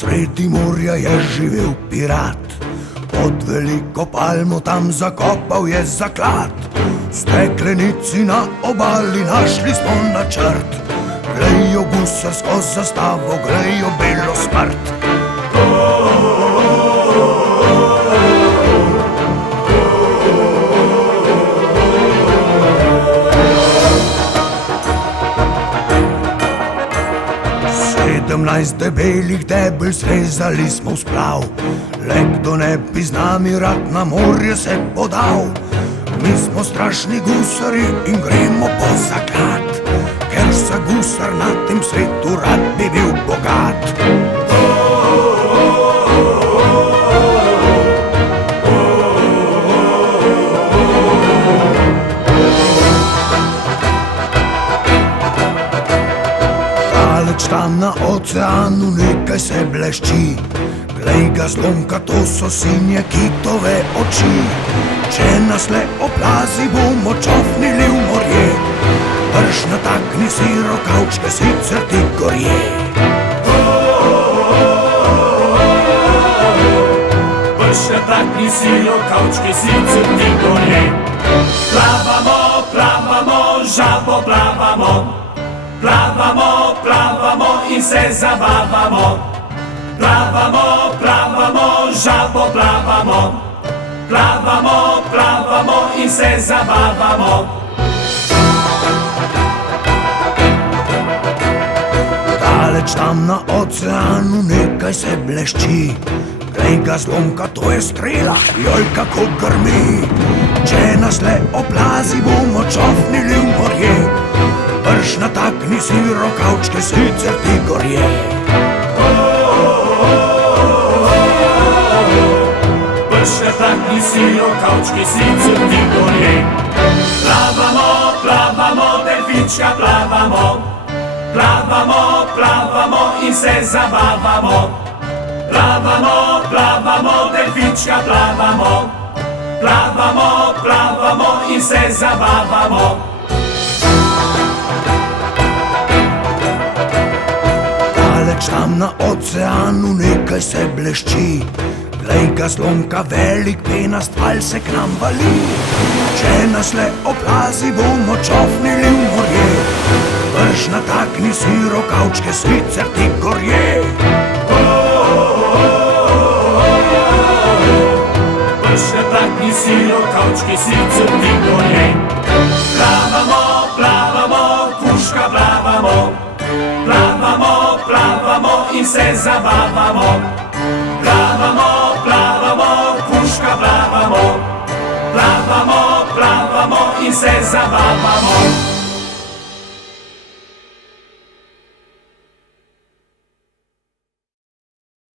Sredi morja je živel pirat, pod veliko palmo tam zakopal je zaklad. V steklenici na obali našli smo načrt, glejo gusar skozi zastavo, glejo belo smrt. Sedemnajst debelih debel srezali smo v splav, le kdo ne bi z nami rad na morje se podal. Mi smo strašni gusari in gremo po zaklad, ker se gusar na tem svetu rad bi bil bogat. Tam na oceanu nekaj se blešči, glej ga zlomka, to so sinje kitove oči. Če nas le oplazi, bomo čofnili v morje, brž natakni si rokavčke, sicer ti gorje. Brž natakni si rokavčke, sicer ti gorje. Plavamo, plavamo, žabo plavamo, plavamo, plavamo in se zabavamo. Plavamo, plavamo, žabo plavamo, plavamo, plavamo in se zabavamo. Daleč tam na oceanu nekaj se blešči, glej ga zlomka, to je strela, joj kako grmi. Če nas le oplazi, bomo čofnili v morje, brž natakni si rokavčke, sicer ti gorje. Brž natakni si rokavčke, sicer ti gorje. Plavamo, plavamo, delfinčka plavamo, plavamo, plavamo in se zabavamo. Plavamo, plavamo, delfinčka plavamo, plavamo, plavamo in se zabavamo. Tam na oceanu nekaj se blešči, glej ga zlomka, velik penast val se k nam vali. Če nas le oplazi, bomo čofnili v morje, brž natakni si rokavčke, sicer ti gorje. Brž natakni si rokavčke, sicer ti gorje. Plavamo, plavamo, kužka plavamo, plavamo, plavamo in se zabavamo. Plavamo, plavamo, kužka plavamo, plavamo, plavamo in se zabavamo.